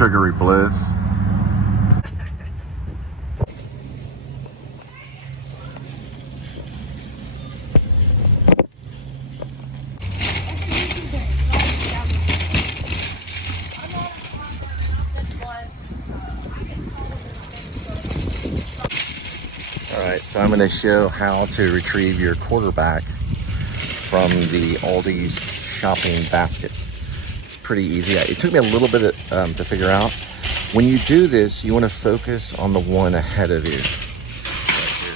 sugary bliss. Alright, so I'm going to show how to retrieve your quarterback from the Aldi's shopping basket. It's pretty easy. It took me a little bit to figure out. When you do this, you want to focus on the one ahead of you. Right here.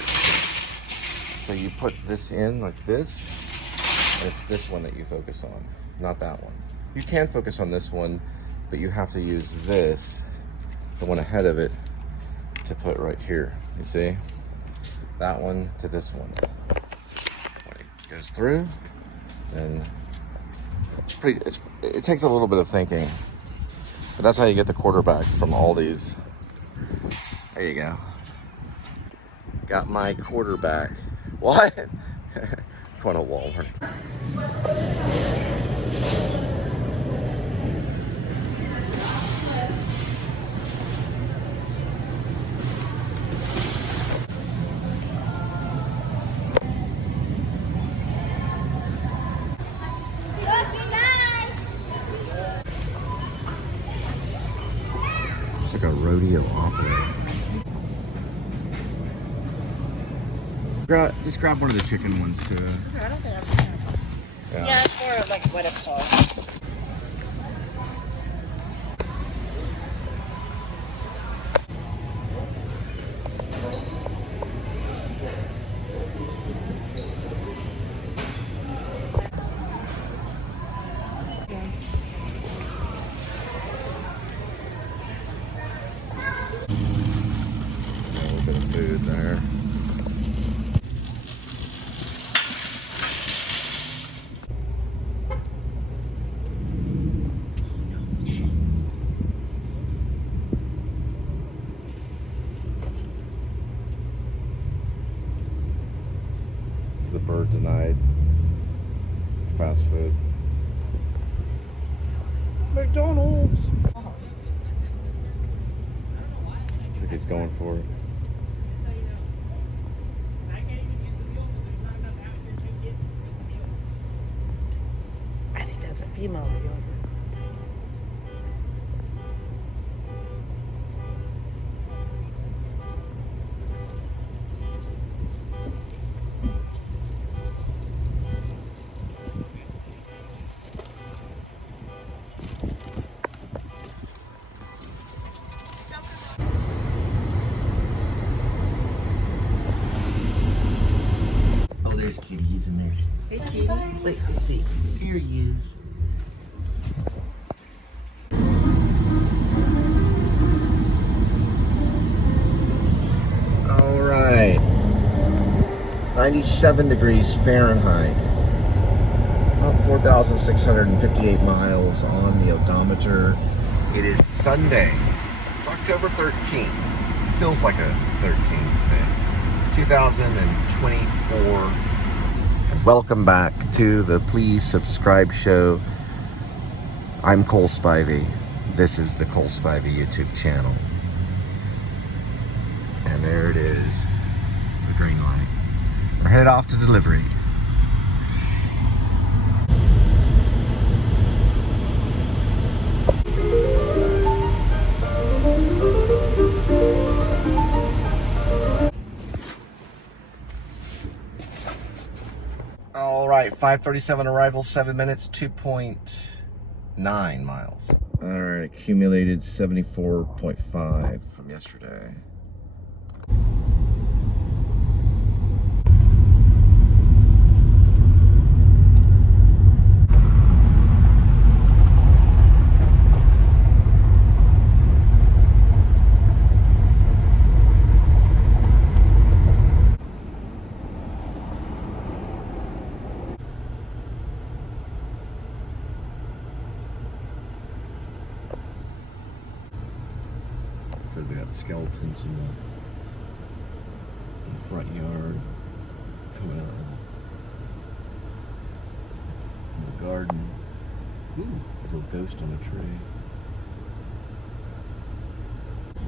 So you put this in like this, and it's this one that you focus on, not that one. You can focus on this one, but you have to use this, the one ahead of it, to put right here. You see? That one to this one. When it goes through, then it takes a little bit of thinking, but that's how you get the quarterback from Aldi's. There you go. Got my quarterback. What? Going to Walmart. Like a rodeo operator. Just grab one of the chicken ones too. I don't think I'm gonna. Yeah, it's more like wet up sauce. Food there. It's the bird denied fast food. McDonald's. I think he's going for it. It's a female videographer. Oh, there's Kitty. He's in there. Hey, Kitty. Wait, let's see. Here he is. All right. 97 degrees Fahrenheit. About 4,658 miles on the odometer. It is Sunday. It's October 13th. Feels like a 13th today. 2024. Welcome back to the Please Subscribe show. I'm Cole Spivey. This is the Cole Spivey YouTube channel. And there it is, the green light. We're headed off to delivery. All right, 5:37 arrival, 7 minutes, 2.9 miles. All right, accumulated 74.5 from yesterday. So they got skeletons in the front yard, coming out in the garden. Ooh, a little ghost on a tree.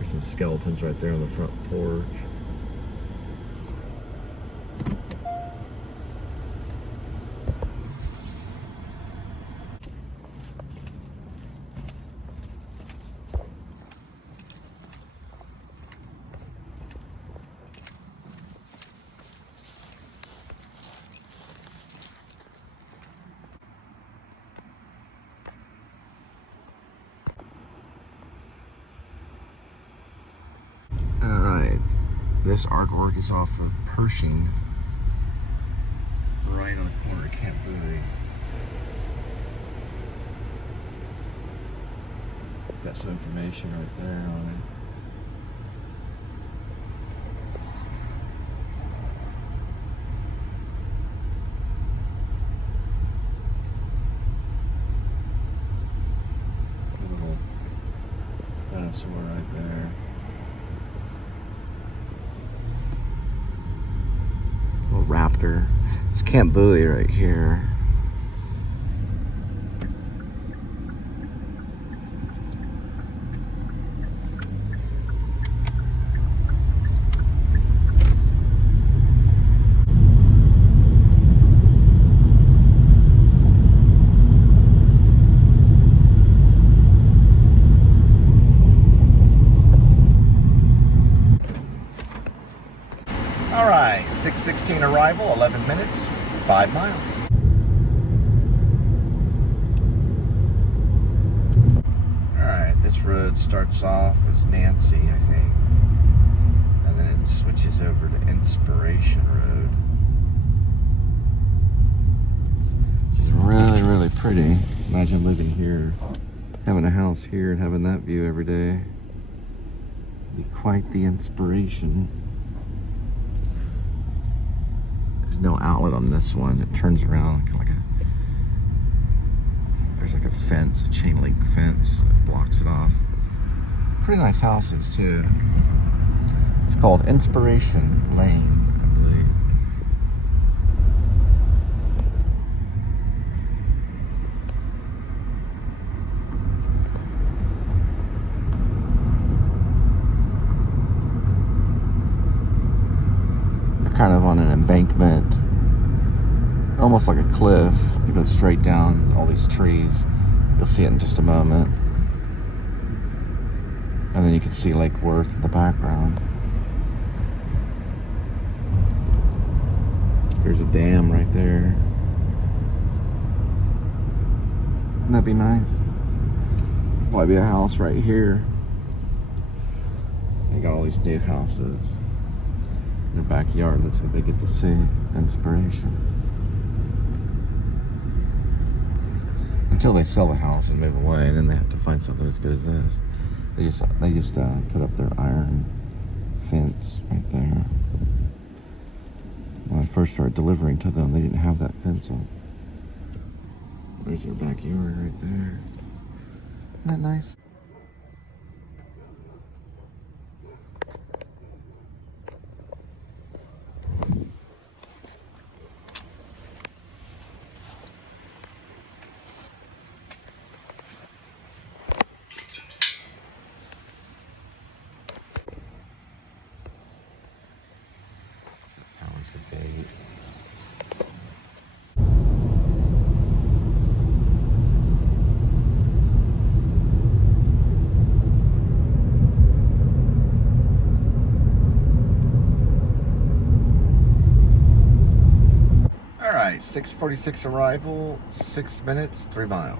Some skeletons right there on the front porch. Alright, this artwork is off of Pershing, right on the corner of Camp Bowie. Got some information right there on it. A little dinosaur right there. Raptor. It's Camp Bowie right here. All right, 6:16 arrival, 11 minutes, 5 miles. All right, this road starts off as Nancy, I think, and then it switches over to Inspiration Road. It's really, really pretty. Imagine living here, having a house here and having that view every day. Be quite the inspiration. There's no outlet on this one. It turns around kind of like there's like a fence, a chain link fence that blocks it off. Pretty nice houses too. It's called Inspiration Lane, I believe. Kind of on an embankment, almost like a cliff. It goes straight down, all these trees. You'll see it in just a moment. And then you can see Lake Worth in the background. There's a dam right there. Wouldn't that be nice? Might be a house right here. They got all these new houses. Their backyard, that's what they get to see. Inspiration. Until they sell the house and move away, and then they have to find something as good as this. They just put up their iron fence right there. When I first started delivering to them, they didn't have that fence up. There's their backyard right there. Isn't that nice? All right, 6:46 arrival, 6 minutes, 3 miles.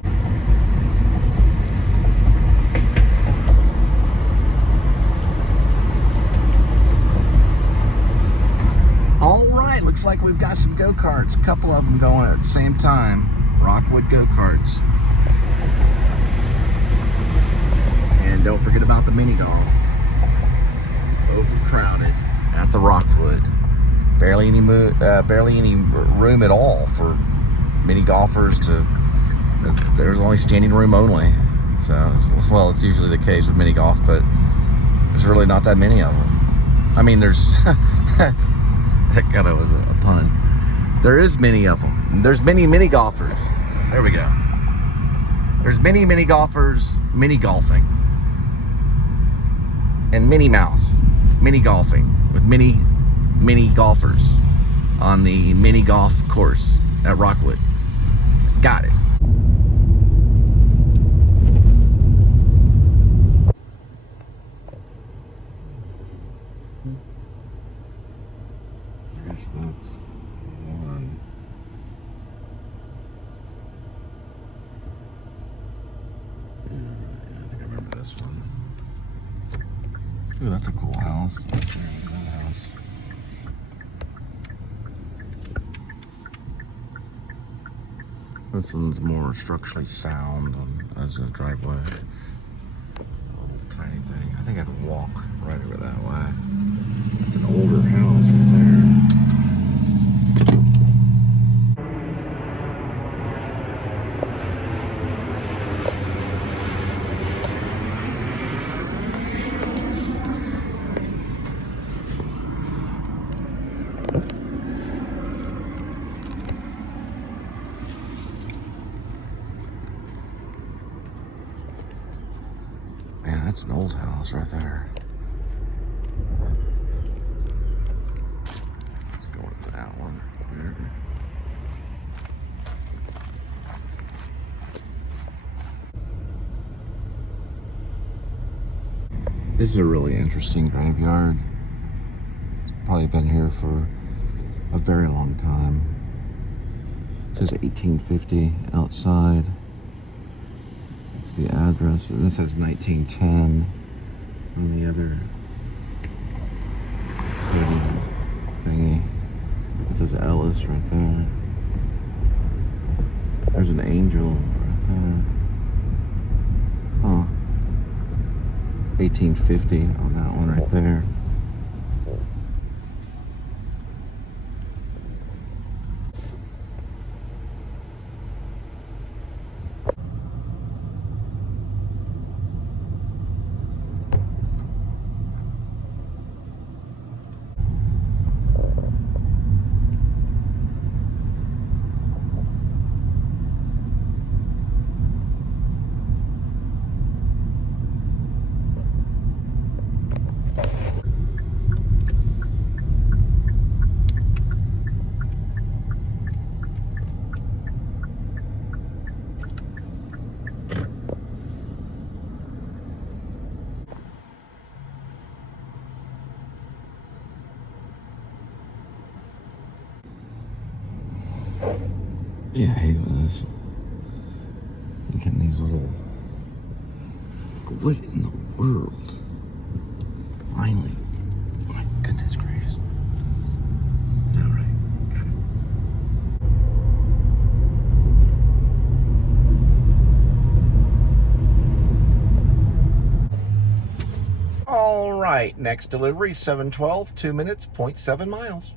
All right, looks like we've got some go-karts. A couple of them going at the same time. Rockwood go-karts. And don't forget about the mini golf. Overcrowded at the Rockwood. Barely any room at all for mini golfers to. There's only standing room only. So, well, it's usually the case with mini golf, but there's really not that many of them. I mean, there's. That kind of was a pun. There is many of them. There's many mini golfers. There we go. There's many mini golfers mini golfing. and Minnie Mouse. Mini golfing with mini golfers on the mini golf course at Rockwood. Got it. I guess that's one. Yeah, I think I remember this one. Ooh, that's a cool house. That house. This one's more structurally sound as a driveway. A little tiny thing. I think I'd walk right over that way. That's an older house right there. Man, that's an old house right there. Let's go with that one. This is a really interesting graveyard. It's probably been here for a very long time. It says 1850 outside. That's the address. This says 1910 on the other thingy. This says Ellis right there. There's an angel right there. Huh. 1850 on that one right there. Yeah, I hate this. You're getting these little. What in the world? Finally. My goodness gracious. All right. Got it. All right. Next delivery, 712, 2 minutes, 0.7 miles.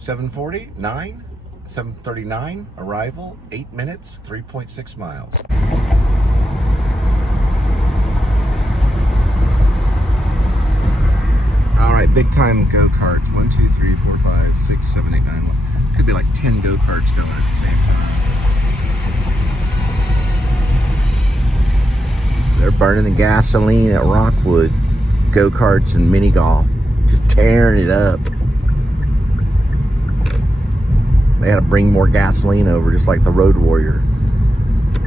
$7:49, 7:39, arrival, 8 minutes, 3.6 miles. All right, big time go-karts. 1, 2, 3, 4, 5, 6, 7, 8, 9. Could be like 10 go-karts going at the same time. They're burning the gasoline at Rockwood. Go-karts and mini golf. Just tearing it up. They had to bring more gasoline over, just like the Road Warrior.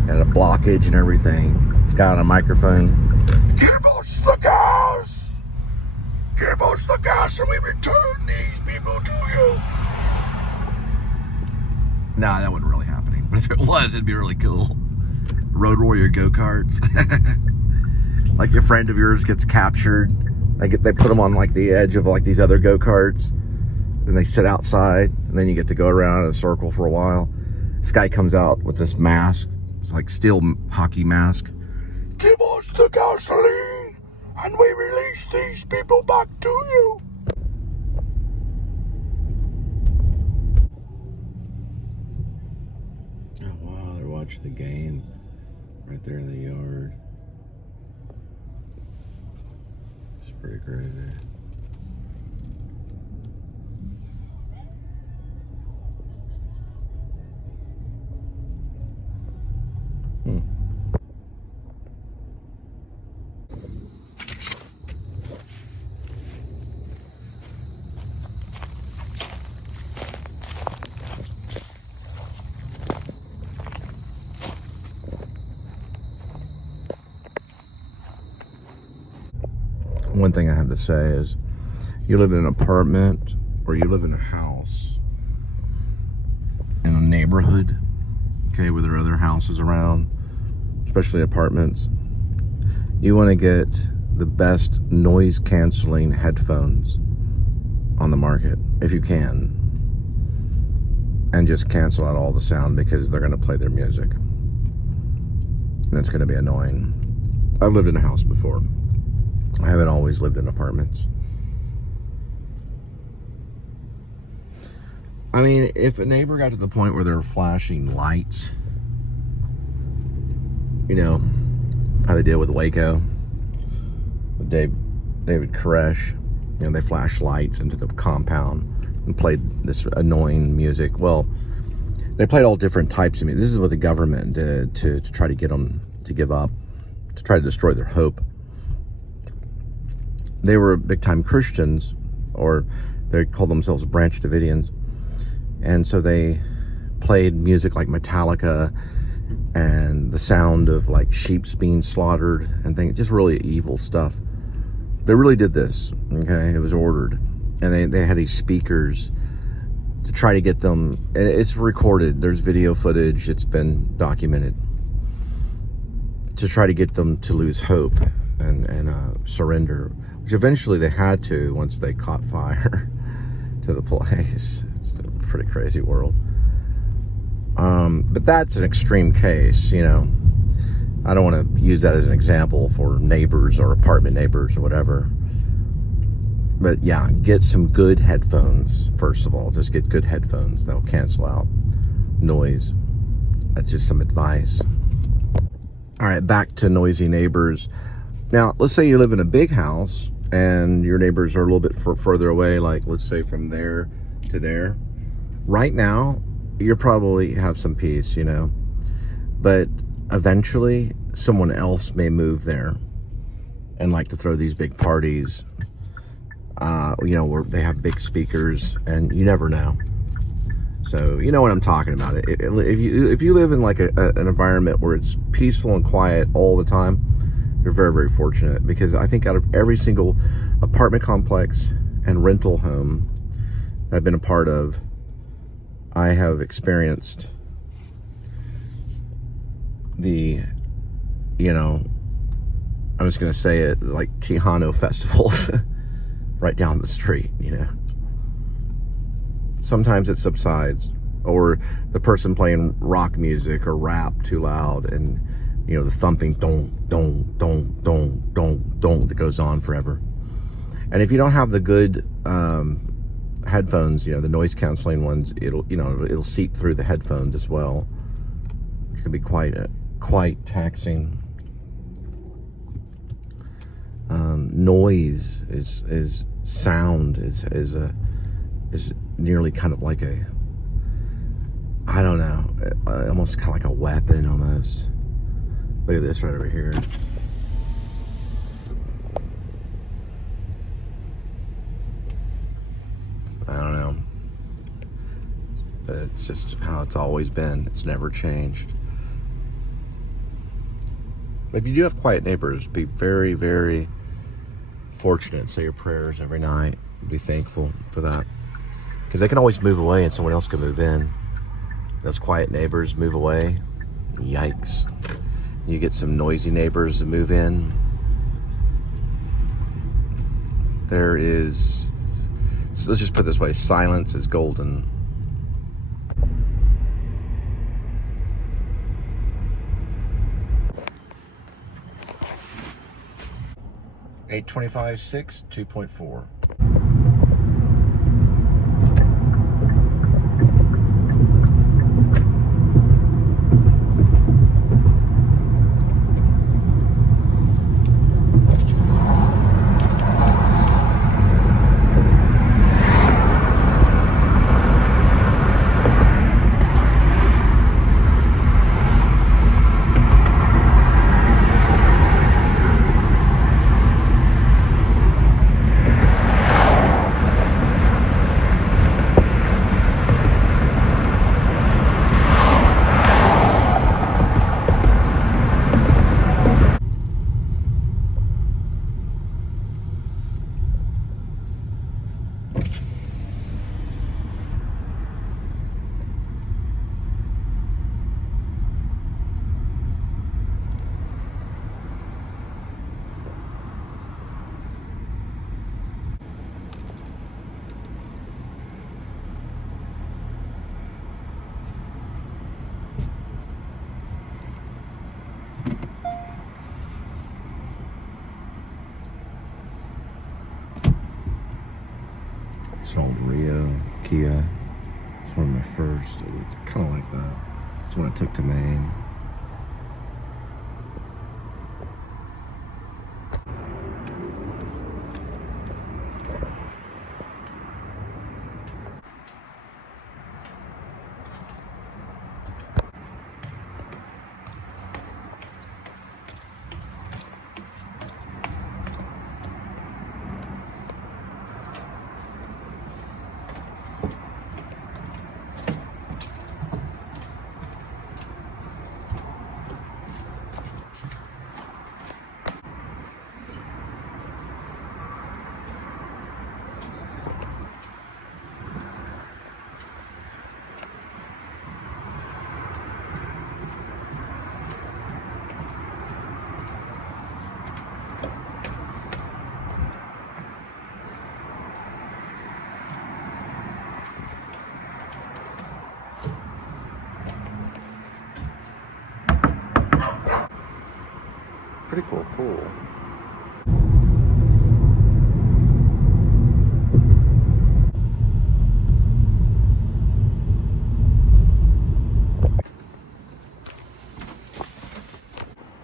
Had a blockage and everything. This guy on a microphone. Give us the gas! Give us the gas and we return these people to you! Nah, that wasn't really happening. But if it was, it'd be really cool. Road Warrior go-karts. like a friend of yours gets captured, they put them on like the edge of like these other go-karts, and they sit outside, and then you get to go around in a circle for a while. This guy comes out with this mask. It's like steel hockey mask. Give us the gasoline, and we release these people back to you. Oh wow, they're watching the game right there in the yard. It's pretty crazy. One thing I have to say is, you live in an apartment or you live in a house in a neighborhood, okay, where there are other houses around, especially apartments, you want to get the best noise canceling headphones on the market if you can, and just cancel out all the sound, because they're going to play their music and it's going to be annoying. I've lived in a house before. I haven't always lived in apartments. I mean, if a neighbor got to the point where they're flashing lights, you know, how they did with Waco, with David Koresh, you know, they flashed lights into the compound and played this annoying music. Well, they played all different types of music. This is what the government did to try to get them to give up, to try to destroy their hope. They were big-time Christians, or they called themselves Branch Davidians, and so they played music like Metallica and the sound of like sheep's being slaughtered and things, just really evil stuff. They really did this, okay? It was ordered, and they had these speakers to try to get them. It's recorded. There's video footage. It's been documented, to try to get them to lose hope and surrender, which eventually they had to once they caught fire to the place. It's a pretty crazy world. But that's an extreme case, you know. I don't want to use that as an example for neighbors or apartment neighbors or whatever. But yeah, get some good headphones, first of all. Just get good headphones that'll cancel out noise. That's just some advice. All right, back to noisy neighbors. Now, let's say you live in a big house and your neighbors are a little bit further away, like let's say from there to there. Right now, you probably have some peace, you know, but eventually someone else may move there and like to throw these big parties, you know, where they have big speakers, and you never know. So you know what I'm talking about. If you live in like an environment where it's peaceful and quiet all the time, you're very, very fortunate, because I think out of every single apartment complex and rental home that I've been a part of, I have experienced the, you know, I'm just going to say it, like Tejano festivals right down the street, you know. Sometimes it subsides, or the person playing rock music or rap too loud, and you know, the thumping don that goes on forever. And if you don't have the good headphones, you know, the noise canceling ones, it'll seep through the headphones as well. It can be quite taxing. Noise is sound is nearly kind of like a, I don't know, almost kind of like a weapon almost. Look at this right over here. I don't know. But it's just how it's always been. It's never changed. But if you do have quiet neighbors, be very, very fortunate. Say your prayers every night. Be thankful for that. Because they can always move away and someone else can move in. Those quiet neighbors move away. Yikes. You get some noisy neighbors that move in. There is, so let's just put it this way, silence is golden. $825.6 2.4. It's an old Rio Kia. It's one of my first. It was kind of like that. It's one I took to Maine. Pretty cool pool.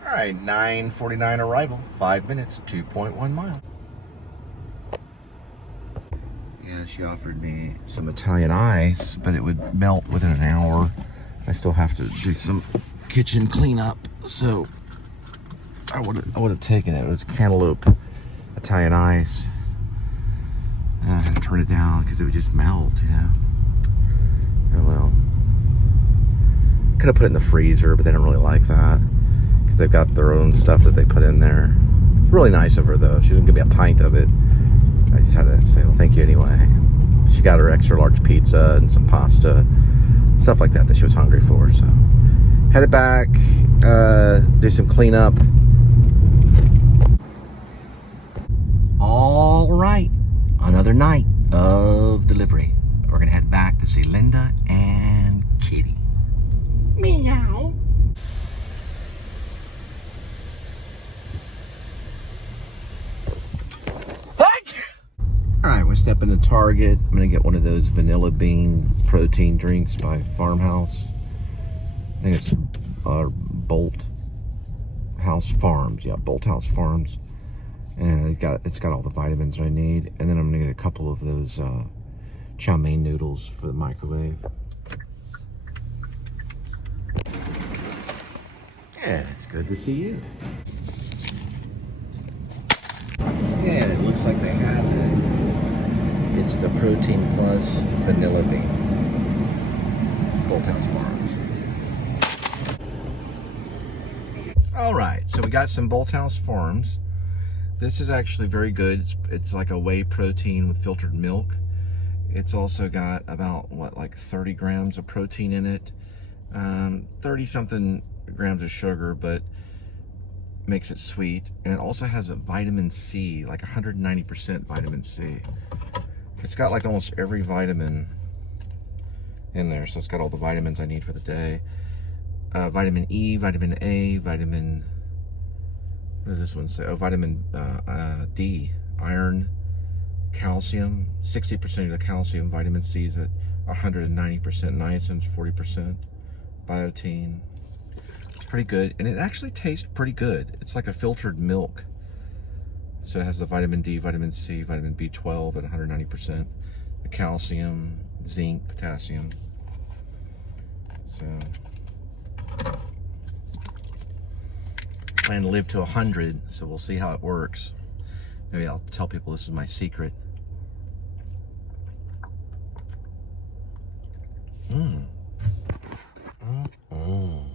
All right, 9:49 arrival, 5 minutes, 2.1 mile. Yeah, she offered me some Italian ice, but it would melt within an hour. I still have to do some kitchen cleanup, so I would have taken it. It was cantaloupe Italian ice. I had to turn it down because it would just melt, you know. Oh well. Could have put it in the freezer, but they don't really like that because they've got their own stuff that they put in there. It's really nice of her though. She didn't give me a pint of it. I just had to say, well, thank you anyway. She got her extra large pizza and some pasta, stuff like that she was hungry for. So headed back, do some cleanup. All right, another night of delivery. We're gonna head back to see Linda and Kitty. Meow. All right, we're stepping to Target. I'm gonna get one of those vanilla bean protein drinks by Farmhouse. I think it's Bolt House Farms. Yeah, Bolt House Farms. And it's got all the vitamins that I need. And then I'm gonna get a couple of those chow mein noodles for the microwave. Yeah, it's good to see you. Yeah, it looks like they have it. It's the Protein Plus Vanilla Bean. Bolt House Farms. All right, so we got some Bolt House Farms. This is actually very good. It's like a whey protein with filtered milk. It's also got about, what, like 30 grams of protein in it. 30 something grams of sugar, but makes it sweet, and it also has a vitamin C, like 190% vitamin C. It's got like almost every vitamin in there, so it's got all the vitamins I need for the day. Vitamin E, vitamin A, vitamin, what does this one say? Oh, vitamin D, iron, calcium, 60% of the calcium. Vitamin C is at 190%, niacin's 40%, biotin. It's pretty good, and it actually tastes pretty good. It's like a filtered milk. So it has the vitamin D, vitamin C, vitamin B12 at 190%, the calcium, zinc, potassium. So plan to live to 100, so we'll see how it works. Maybe I'll tell people this is my secret. Mmm. Mmm.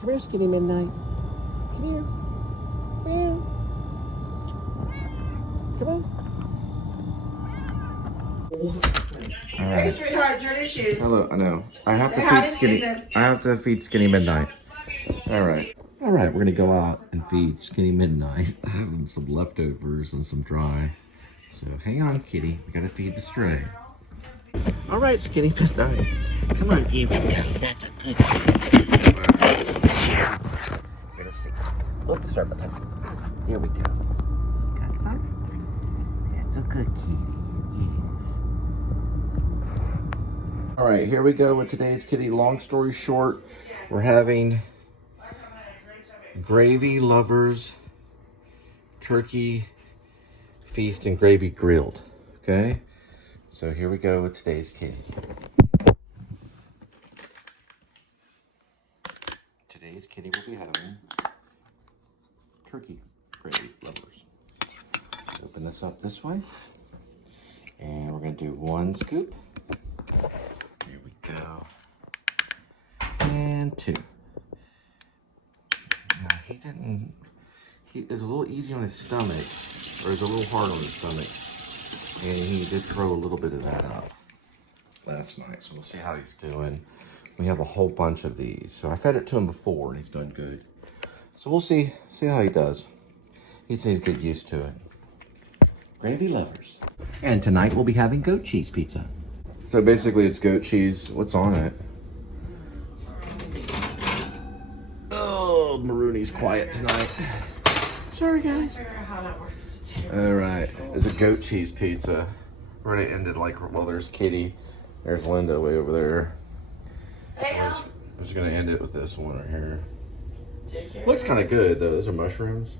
Come here, Skinny Midnight. Come here. Meow. Come on. All right. Hey, sweetheart, turn your shoes. Hello, I know. I have Say to hi feed to Skinny. Susan. I have to feed Skinny Midnight. All right. All right, we're gonna go out and feed Skinny Midnight. I have some leftovers and some dry. So hang on, kitty. We gotta feed the stray. All right, Skinny Midnight. Come on, here we go. That's a good one. Get a seat. Let's start with that. Here we go. Got some? That's a good kitty. Yes. All right, here we go with today's kitty. Long story short, we're having Gravy Lovers Turkey Feast and Gravy Grilled. Okay? So here we go with today's kitty. Today's kitty will be having turkey gravy lovers. Open this up this way. And we're going to do 1 scoop. Here we go. And 2. Now, he is a little easy on his stomach, or he's a little hard on his stomach. And he did throw a little bit of that up last night, so we'll see how he's doing. We have a whole bunch of these. So I fed it to him before, and he's done good. So we'll see how he does. He needs to get used to it. Gravy lovers. And tonight we'll be having goat cheese pizza. So basically it's goat cheese. What's on it? Oh, Marooney's quiet tonight. Sorry, guys. All right, there's a goat cheese pizza. We're gonna end it like, well, there's Kitty. There's Linda way over there. I'm just gonna end it with this one right here. Looks kind of good though. Those are mushrooms.